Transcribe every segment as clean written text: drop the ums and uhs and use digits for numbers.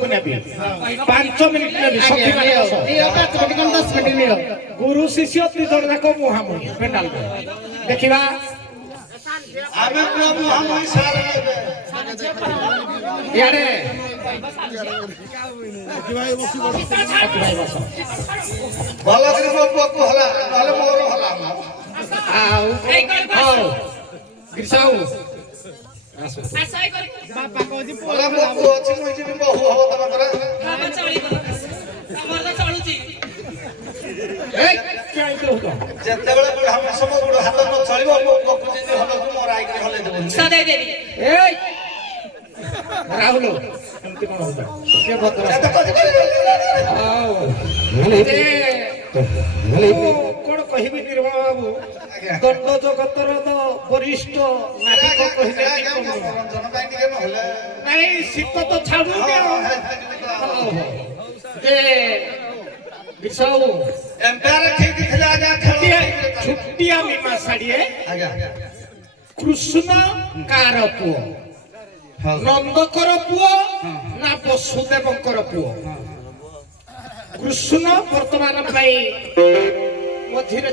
ମୁଁ ନେବି 5 ମିନିଟ୍ ନେବି ସଖୀ ମାନେ ବସ 5 ମିନିଟ୍ 10 ମିନିଟ୍ ନିଅ ଗୁରୁ ଶିଷ୍ୟ ଦି ଜଣ ଯାକ ମୁହାଁମୁହିଁ ପେଣ୍ଡାଲ ଦେଖିବା ଆମେ ପୁଅ ମୁହାଁମୁହିଁ ସାର ଇଆଡେ ଭଲ କରି ମୋ ପୁଅକୁ ହେଲା ନହେଲେ ମୋର ହେଲା ଆଉ ହଉ ଗ୍ରୀଷାଉ ବାପା କହୁଛି ଭଲ ମୋ ପୁଅ ଅଛି ମୁଁ ଯିବି ବହୁ ହବ ତମ ପରା ବାବା ଚଳିବ ଆମର ତ ଚଳୁଛି ଏଇ କାଇଁ କହୁଛ ଯେତେବେଳେ ବୁଢା ମଣିଷ ମୋ ବୁଢା ହାତ ନ ଚଳିବ ମୋ ପୁଅକୁ ଯେମିତି ହଲକୁ ମୋର ଆଇକି ହଲେଇ ଦେବ ସଦେଇ ଦେବି ଏଇ ରାହୁଲ ଏମିତି କଣ ହଉଛ କିଏ ଭଦ୍ର କଣ କହିବି ନିର୍ମଳ ବାବୁ ଦଣ୍ଡ ଜଗତର ତ ବରିଷ୍ଠ ନାଟକ କହିଲେ ମନୋରଞ୍ଜନ ପାଇଁ ଟିକେ ନହେଲେ ନାଇଁ ଶୀତ ତ ଛାଡୁନି ବିଷାଉ ଏମ୍ପାୟାର ଠିକ ଥିଲା ଆଜ୍ଞା ଖେଳ ଛୁଟିଆ ମୀମା ଶାଢ଼ୀଏ ଆଜ୍ଞା କୃଷ୍ଣ କାର ପୁଅ ନନ୍ଦକର ପୁଅ ନା ବସୁଦେବଙ୍କର ପୁଅ କୃଷ୍ଣ ବର୍ତ୍ତମାନ ପାଇଁ ମଝିରେ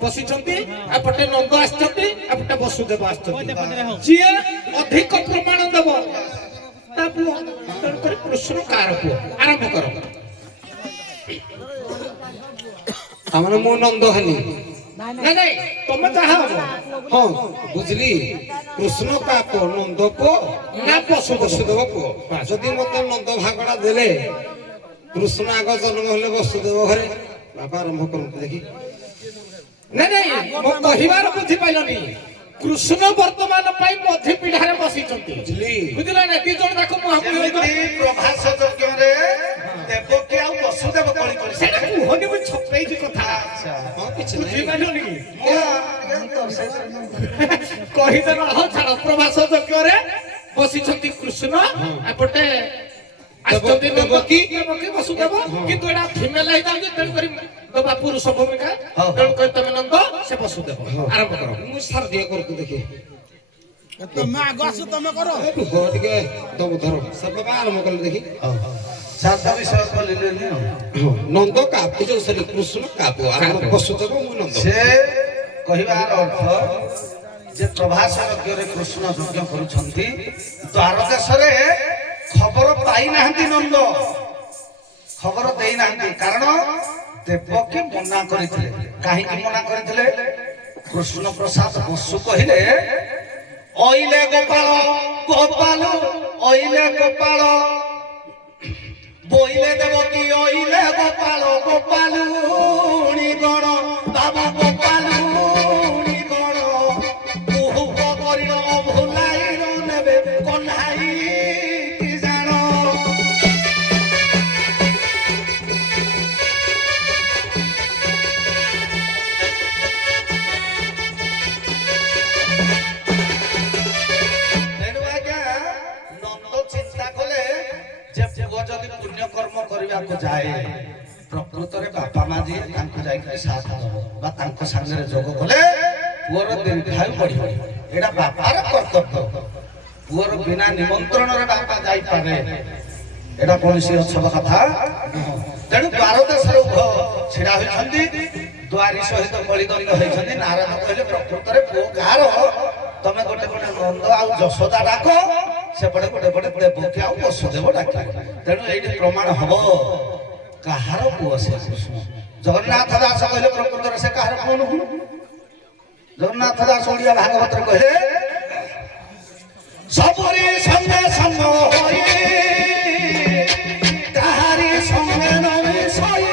ବସିଛନ୍ତି ଏପଟେ ନନ୍ଦ ଆସିଛନ୍ତି ଏପଟେ ବସୁଦେବ ଆସିଛନ୍ତି ଯିଏ ଅଧିକ ପ୍ରମାଣ ଦେବ ତା ପୁଅ ତେଣୁକରି କୃଷ୍ଣ କାର ପୁଅ ଆରମ୍ଭ କର ତାମାନେ ମୁଁ ନନ୍ଦ ହେଲି ନାଇଁ ନାଇଁ ତମେ ଯାହା ହବ ହଁ ବୁଝିଲି କୃଷ୍ଣ କା ପୁଅ ନନ୍ଦ ପୁଅ ନା ବସୁଦେବ ପୁଅ ଯଦି ମତେ ନନ୍ଦ ଭାଗଟା ଦେଲେ କୃଷ୍ଣ ଆଗ ଜନ୍ମ ହେଲେ ବସୁଦେବ ଘରେ ବାପା ଆରମ୍ଭ କରନ୍ତୁ ଦେଖି ନାଇଁ ନାଇଁ ମୋ କହିବାର ବୁଝିପାରିଲନି କୃଷ୍ଣ ବର୍ତ୍ତମାନ ପାଇଁ ମଧ୍ୟ ପିଢାରେ ବସିଛନ୍ତି ବୁଝିଲ ନା ଦି ଜଣ ଯାକ ପ୍ରଭାସ ଯଜ୍ଞରେ ଦେବକୀ ଆଉ ବସୁଦେବ କଳି କରି ସେଇଟା କୁହନି ମୁଁ ଛପେଇଛି କଥା ହଁ କିଛି ନାହିଁ ବୁଝିପାରିଲନି କହିଦେଲ ହଁ ଛାଡ ପ୍ରଭାସ ଯଜ୍ଞରେ ବସିଛନ୍ତି କୃଷ୍ଣ ଏପଟେ ଆସିଛନ୍ତି ଦେବକୀ ବସୁଦେବ କିନ୍ତୁ ଏଇଟା ଫିମେଲ ହେଇଯାଉଛି ତେଣୁକରି ଦେବା ପୁରୁଷ ଭୂମିକା ତେଣୁକରି ତମେ ନନ୍ଦ ସେ ବସୁଦେବ ଆରମ୍ଭ କର ମୁଁ ସାର ଦିଏ କରୁଛୁ ଦେଖି ତମେ ଆଗ ଆସ ତମେ କର ହଁ ଟିକେ ଦବ ଧର ସାର ବାପା ଆରମ୍ଭ କଲେ ଦେଖି ଶାନ୍ତ ବିଷୟ କଲିଲେନି ନନ୍ଦ କା ଯୋଉ ସରି କୃଷ୍ଣ କା ପୁଅ ଆପଣ ବସୁଦେବ ମୁଁ ନନ୍ଦ ସେ କହିବାର ଅର୍ଥ ଯେ ପ୍ରଭାସ ଯଜ୍ଞରେ କୃଷ୍ଣ ଯଜ୍ଞ କରୁଛନ୍ତି ଦ୍ୱାରଦେଶରେ ଖବର ପାଇନାହାନ୍ତି ନନ୍ଦ ଖବର ଦେଇନାହାନ୍ତି କାରଣ ଦେବକୀ ମନା କରିଥିଲେ କାହିଁକି ମନା କରିଥିଲେ କୃଷ୍ଣ ପ୍ରସାଦ ବସୁ କହିଲେ ଅଇଲେ ଗୋପାଳ ଗୋପାଳ ଅଇଲେ ଗୋପାଳ ବୋଇଲେ ଦେବକୀ ଅଇଲେ ଗୋପାଳ ଗୋପାଳୁଣି ଗଣ ବାବା ଗୋପାଳୁଣି ଗଣ କୁହୁ କରିଣ ଭୁଲାଇ ନେବେ କହ୍ନାଇ କି ଜାଣ ତେଣୁ ଆଜ୍ଞା ନନ୍ଦ ଚିନ୍ତା କଲେ ଯେ ପୁଅ ଯଦି ପୁଣ୍ୟ କର୍ମ କରିବାକୁ ଯାଏ ପ୍ରକୃତରେ ବାପା ମା ଯିଏ ତାଙ୍କୁ ଯାଇକି ସାଥ ଦେବ ବା ତାଙ୍କ ସାଙ୍ଗରେ ଯୋଗ କଲେ ପୁଅର ଦୀର୍ଘାୟୁ ବଢିବ ଏଇଟା ବାପାର କର୍ତ୍ତବ୍ୟ ପୁଅର ବିନା ନିମନ୍ତ୍ରଣରେ ବାପା ଯାଇପାରେ ଏଇଟା କୌଣସି ଅଛବ କଥା ତେଣୁ ଦ୍ୱାରଦେଶରେ ଉଭ ଛିଡା ହୋଇଛନ୍ତି ଦ୍ୱାରୀ ସହିତ କଳିଦଣ୍ଡ ହୋଇଛନ୍ତି ନାରଦ କହିଲେ ପ୍ରକୃତରେ ପୁଅ କାହାର ତମେ ଗୋଟେ ଗୋଟେ ନନ୍ଦ ଆଉ ଯଶୋଦା ଡାକ ସେପଟେ ଗୋଟେ ଗୋଟେ ଦେବକୀ ଆଉ ବସୁଦେବ ଡାକିବ ତେଣୁ ଏଇଠି ପ୍ରମାଣ ହବ କାହାର ପୁଅ ସେ କୃଷ୍ଣ ଜଗନ୍ନାଥ ଦାସ କହିଲେ ପ୍ରକୃତରେ ସେ କାହାର ପୁଅ ନୁହଁ ଜଗନ୍ନାଥ ଦାସ ଓଡିଆ ଭାଗବତରେ କହିଲେ ସବୁରି ସଙ୍ଗେ ସଙ୍ଗ ହୋଇ କାହାରି ସଙ୍ଗେ ନଇ ସଇ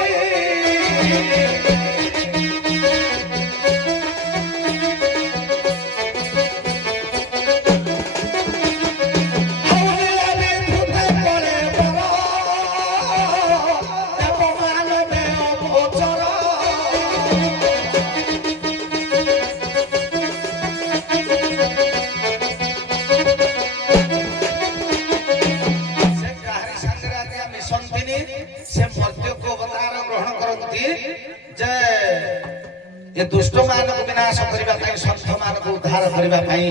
ये दुष्ट मान को विनाश करबा पई संत मान को उद्धार करबा पई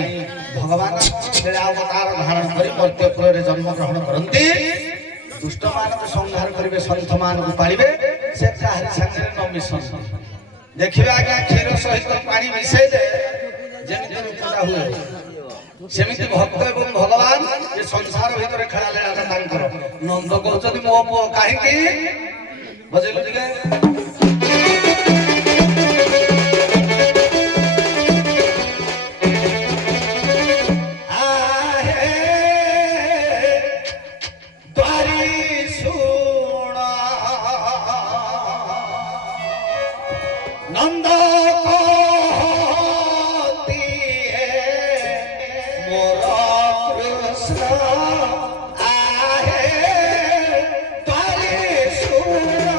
भगवान अवतार धारण करी मर्त्य कुल रे जन्म ग्रहण करंती ଦୁଷ୍ଟ ମାନଙ୍କୁ ସଂହାର କରିବେ, ସନ୍ଥ ମାନଙ୍କୁ ପାଳିବେ, ସେ କାହାରି ସାଙ୍ଗରେ ନ ମିଶନ୍ତି। ଦେଖିବେ ଆଜ୍ଞା କ୍ଷୀର ସହିତ ପାଣି ମିଶେଇଲେ ଯେମିତି ରୂପଟା ହୁଏ, ସେମିତି ଭକ୍ତ ଏବଂ ଭଗବାନ ଏ ସଂସାର ଭିତରେ ଖେଳା ଲେଳା ତାଙ୍କର। ନନ୍ଦ କହୁଛନ୍ତି ମୋ ପୁଅ କାହିଁକି ବଜେଇଲୁ ଟିକେ। नंद कहती है मोर कृष्ण आहे तारे सुना।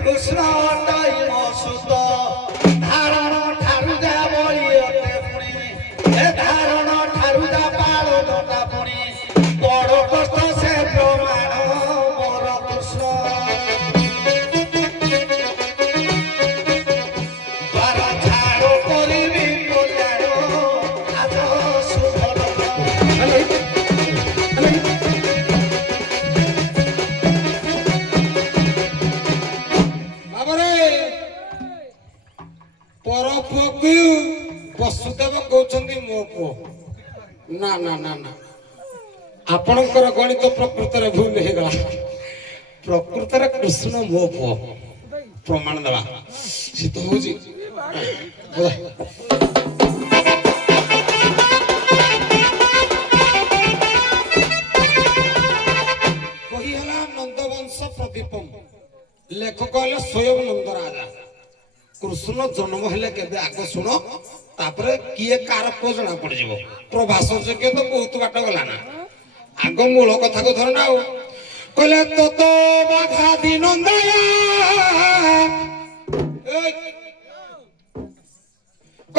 कृष्ण टाइम सुत धारण ठारू जा बलियते पुणी ए धारण ठारू जा पालनटा पुणी बड़ कष्ट से प्रमाण मोर कृष्ण द्वार छाड़ करिबी कल्याण आज सुभल परपुओ वसुदेव कहते मो पुओ ना ना ना ना आपणकर गणित प्रकृत भूल हो गला प्रकृत कृष्ण मो पुओ प्रमाण देवा शीत हूँ कहीला नंदवंश प्रदीपम लेखक हेले स्वयं नंद राजा कृष्ण जन्म हेले केबे आग सुन तापरे किए कार को जना पड़ जिवो प्रभास के तो बहुत बाट गला ना आग मूल कथा को धरना कहले ततो बाघादि नंदया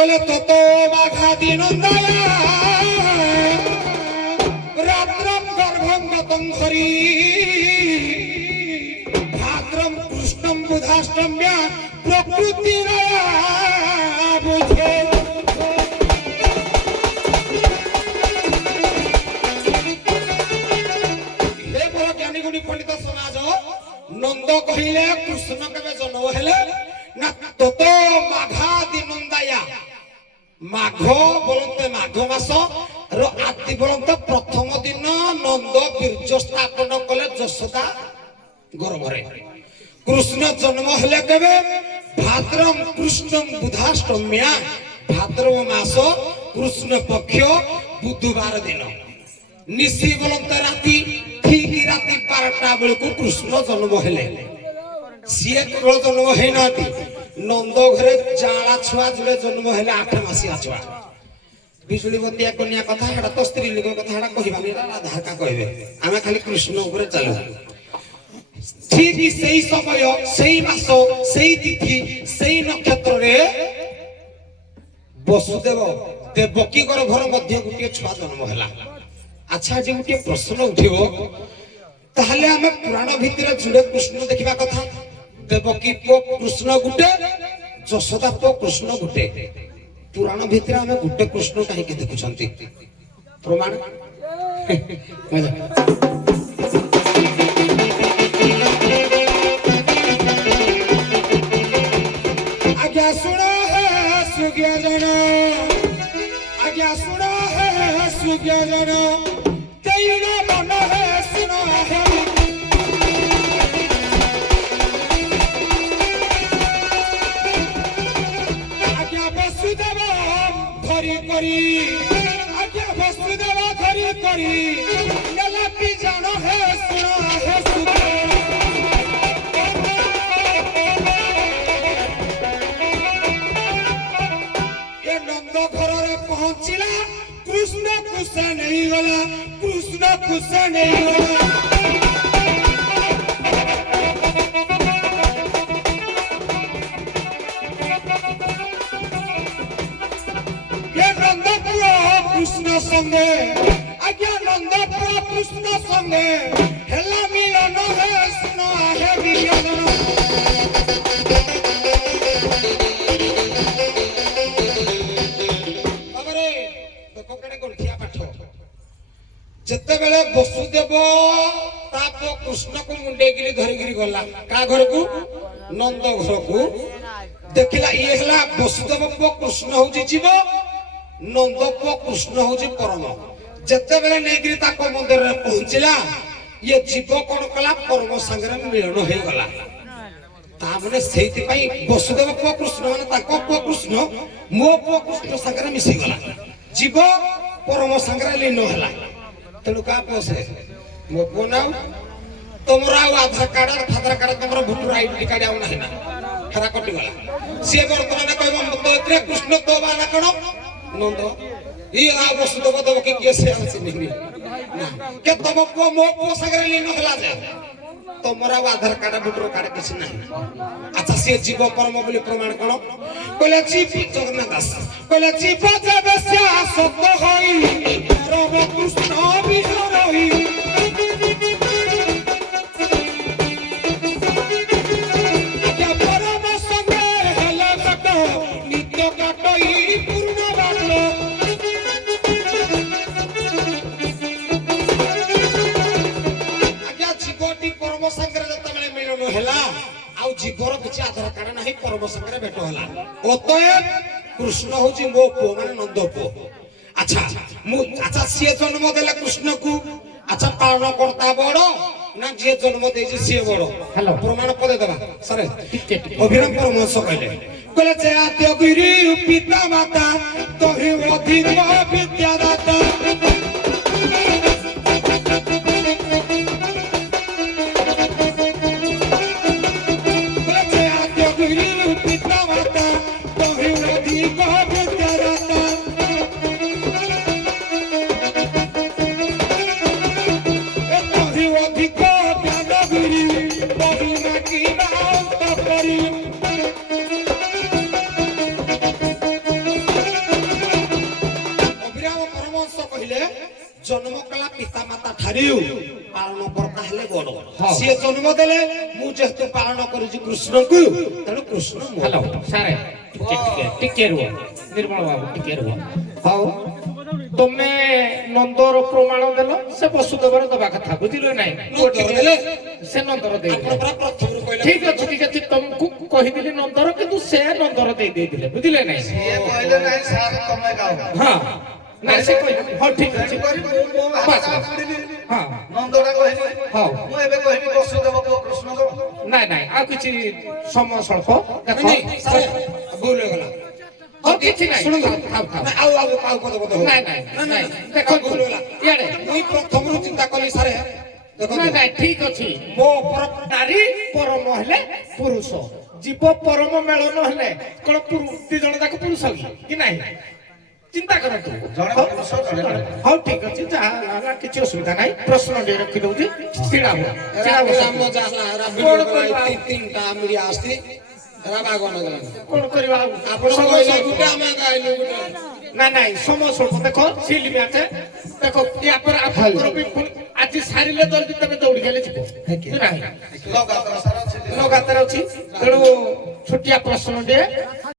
কলে তত বাঘাদি নন্দায়া রাত্রম গর্ভম গতম হরি ভাদ্রম কৃষ্ণম বুধাষ্টম্যা প্রকৃতি বুঝে হে বড় জ্ঞানী গুণী পণ্ডিত সমাজ নন্দ কহিলে কৃষ্ণ কেবে জন্ম হেলে না তত মাঘাদি নন্দায়া মাঘ বলতে মাঘ মাস আদি বলতে প্রথম দিন নন্দ বীর্য স্থাপন কলে যশোদা গর্ভরে কৃষ্ণ জন্ম হেলে কেবে ভাদ্রম কৃষ্ণম বুধাষ্টম্যা ভাদ্রব মাস কৃষ্ণ পক্ষ বুধবার দিন নিশি বলতে রাতি ঠিক রাতি 12টা বেলକୁ কৃষ্ণ জন্ম হেলে সিଏ কেবল জন্ম ହେଇ ନାହାନ୍ତି ନନ୍ଦ ଘରେ ଜାଳା ଛୁଆ ଯୋଡେ ଜନ୍ମ ହେଲେ 8 ମାସିଆ ଛୁଆ ବିଜୁଳି ବତିଆ କନ୍ୟା କଥା ହେଟା ତ ସ୍ତ୍ରୀ ଲୋକ କଥା ହେଟା କହିବାନି ଏଟା ରାଧା କା କହିବେ ଆମେ ଖାଲି କୃଷ୍ଣ ଉପରେ ଚାଲୁ ঠিক সেই সময় সেই মাস সেই তিথি সেই নক্ষত্ରରେ বসুদেব দেবকী গর্ভର ମଧ୍ୟ ଗୋଟିଏ ଛୁଆ ଜନ୍ମ ହେଲା আচ্ছা যে গোটিଏ প্রশ্ন উঠিব তাহলে ଆମେ পুরাণ ভিতরে জুড়ে কৃষ্ণ দেখিবা কথা দেবকী পুଅ কৃষ্ণ গুটে যশোদা পুଅ কৃষ্ণ গুটে পুরাণ ভিতরে ଆମେ গুটে কৃষ্ণ কাହିଁକି ଦେଖୁଛନ୍ତି প্রমাণ আজ্ঞা শুনো হে সুজ্ঞাজন আজ্ঞা শুনো হে সুজ্ঞাজন তেইন মন হে শুনো হে বসুদেব ধরি করি আজ্ঞা বসুদেব ধরি করি গেলাপি জান হে শুন হে এ নন্দ ঘরে পৌঁছিলা কৃষ্ণ কুসে নেই গলা কৃষ্ণ কুসে নেই গলা কৃষ্ণ সঙ্গে আজ্ঞা নন্দ পুর কৃষ্ণ সঙ্গে হেলা মিলন হে শুন হে বিজন বাবারে দেখো কেড়ে গন্ঠিয়া পাঠ যেতেবেলে বসুদেব তা পুଅ কৃষ্ণକୁ ମୁଣ୍ଡେଇକିରି ଧରିକିରି ଗଲା କା ଘରକୁ ନନ୍ଦ ଘରକୁ ଦେଖିଲା ଇଏ ହେଲା ବସୁଦେବ ପୁଅ କୃଷ୍ଣ ହଉଛି ଜୀବ ନନ୍ଦ ପୁଅ କୃଷ୍ଣ ହଉଛି ପରମ ଯେତେବେଳେ ନେଇକିରି ତାଙ୍କ ମନ୍ଦିରରେ ପହଞ୍ଚିଲା ଇଏ ଜୀବ କଣ କଲା ପରମ ସାଙ୍ଗରେ ମିଳନ ହେଇଗଲା ତାମାନେ ସେଇଥିପାଇଁ ବସୁଦେବ ପୁଅ କୃଷ୍ଣ ମାନେ ତାଙ୍କ ପୁଅ କୃଷ୍ଣ ମୋ ପୁଅ କୃଷ୍ଣ ସାଙ୍ଗରେ ମିଶିଗଲା ଜୀବ ପରମ ସାଙ୍ଗରେ ଲୀନ ହେଲା ତେଣୁ କାହା ପୁଅ ସେ ମୋ ପୁଅ ନା ତମର ଆଉ ଆଧାର କାର୍ଡ ଫାଦର କାର୍ଡ ତମର ଭୋଟର ଆଇଡି କାର୍ଡ ଆଉ ନାହିଁ ନା ହେରା କଟିଗଲା ସିଏ ବର୍ତ୍ତମାନ କହିବ ତ ଏଥିରେ କୃଷ୍ଣ ତୋ ବା ନା କଣ নন্দ ই আ বসুদেব দেবকী কিয়ে সে আছে নিনি না কে তম পুଅ ମୋ পুଅ ସାଙ୍ଗରେ ଲୀନ ହେଲା ଯେ ତମର ଆଉ ଆଧାର କାର୍ଡ ଭୋଟର କାର୍ଡ କିଛି ନାହିଁ ଆଚ୍ଛା ସିଏ ଜୀବ ପରମ ବୋଲି ପ୍ରମାଣ କଣ କହିଲେ ଜୀବ ଜଗନ୍ନାଥ ଦାସ କହିଲେ ଜୀବ ଯେବେ ସେ ସତ ହୋଇ ପରମ କୃଷ୍ଣ ବିହାର ହୋଇ ପରମ ସଙ୍ଗେ ହେଲା ଘଟ ନିତ୍ୟ କାଟଇ ପୂର୍ଣ୍ଣ পরম সাগরে যেতবেলে মিলন হেলা আউ জীবর কিছু আধার কার্ড নাই পরম সাগরে ভেট হেলা অতএব কৃষ্ণ হচ্ছে মো পুଅ মানে নন্দ পুଅ আচ্ছা আচ্ছা সিয়ে জন্ম দেলে কৃষ্ণকু আচ্ছা পালন কর্তা বড় না যে জন্ম দিয়েছে সিয়ে বড় প্রমাণ পদে দেবা সরে অভিরাম পরমহংস কইলে কইলে যে আদ্য গুরু পিতা মাতা তোহি অধিক বিদ্যাদাতা କହିଲେ ଜନ୍ମ କଲା ପିତା ମାତା ଠାରୁ ପାଳନ କର୍ତ୍ତା ହେଲେ ବଡ ହଁ। ସିଏ ଜନ୍ମ ଦେଲେ ମୁଁ ଯେହେତୁ ପାଳନ କରୁଛି କୃଷ୍ଣଙ୍କୁ ତେଣୁ କୃଷ୍ଣ ମୋ ହ୍ୟାଲୋ ସାରେ ଟିକେ ରୁହ ନିର୍ମଳ ବାବୁ ଟିକେ ରୁହ ହଉ ତମେ ନନ୍ଦର ପ୍ରମାଣ ଦେଲ ସେ ବସୁଦେବର ଦବା କଥା ବୁଝିଲ ନାଇଁ ନନ୍ଦର ଦେଲେ? ସେ ନନ୍ଦର ଆପଣ ଦେଇଦେଲେ ପରା ପ୍ରଥମରୁ କହିଲେ ଠିକ ଅଛି ତମକୁ କହିଥିଲି ନନ୍ଦର କିନ୍ତୁ ସେ ନନ୍ଦର ଦେଇଥିଲେ ବୁଝିଲେ ନାଇଁ ସିଏ କହିଲେ ନାହିଁ ସାର୍ ତମେ ଗାଅ ହଁ ନାଇଁ ସେ କହିଲେ ହଉ ଠିକ ଅଛି ତେଣୁକରି ମୁଁ ମୋ ବାସ୍, ହାତ ବାସ୍। ଆପିଡ଼ିଲି ହଁ ନନ୍ଦଟା କହିଲି ହଉ। ମୁଁ ଏବେ କହିବି ବସୁଦେବ ପୁଅ କୃଷ୍ଣ ଦେବ ନାଇଁ ନାଇଁ ଆଉ କିଛି ସମୟ ସ୍ୱଳ୍ପ ଦେଖ ନାଇଁ, ସାର୍, ଭୁଲ ହେଇଗଲା ହଉ କିଛି ନାଇଁ ଶୁଣନ୍ତୁ ଥାଉ, ଥାଉ। ନା, ଆଉ ପଦ ପଦ ହଉ। ନାଇଁ ନାଇଁ ନା, ନାଇଁ ନା, ଦେଖନ୍ତୁ ଭୁଲ ହେଲା ଇଆଡେ ମୁଇଁ ପ୍ରଥମରୁ ଚିନ୍ତା କଲି ସାରେ ଦେଖନ୍ତୁ ନାଇଁ ନାଇଁ ଠିକ ଅଛି ମୋ ପର ନାରୀ ପରମ ହେଲେ ପୁରୁଷ ଜୀବ ପରମ ମେଳନ ହେଲେ କଣ ଦି ଜଣ ଯାକ ପୁରୁଷ କି ନାହିଁ ଚିନ୍ତା କରନ୍ତୁ ଜଣେ ହଉ, ପୁରୁଷ, ଜଣେ ନାରୀ। ହଉ ଠିକ ଅଛି ଯାହା ହେଲା କିଛି ଅସୁବିଧା ନାହିଁ ପ୍ରଶ୍ନ ଟିକେ ରଖିଦଉଛି ଛିଡ଼ା ହୁଅ ଛିଡ଼ା ହୁଅ ରାମ ଯାହା କଣ କରିବା? ତିନିଟା ମିଡ଼ିଆ ଆସିଛି ରାବାଗନ ଗଲାନି କଣ କରିବା ଆଉ ଆପଣ ସମୟ କହିଲେ ସ୍ୱଳ୍ପ। ଗୋଟେ ଆମେ ଗାଇଲୁ ଗୋଟେ ନା ନାଇଁ ସମୟ ସ୍ୱଳ୍ପ ଦେଖ ସିଲ ମ୍ୟାଚ ଦେଖ ୟା ପରେ ଆପଣଙ୍କର ବି ପୁଣି ଆଜି ସାରିଲେ ଜଲ୍ଦି ତମେ ଦୌଡ଼ି ଗେଲେ ଯିବ କି ନାହିଁ ଲଗାତାର ସାର ଅଛି ଲଗାତାର ଅଛି ତେଣୁ ଛୋଟିଆ ପ୍ରଶ୍ନଟିଏ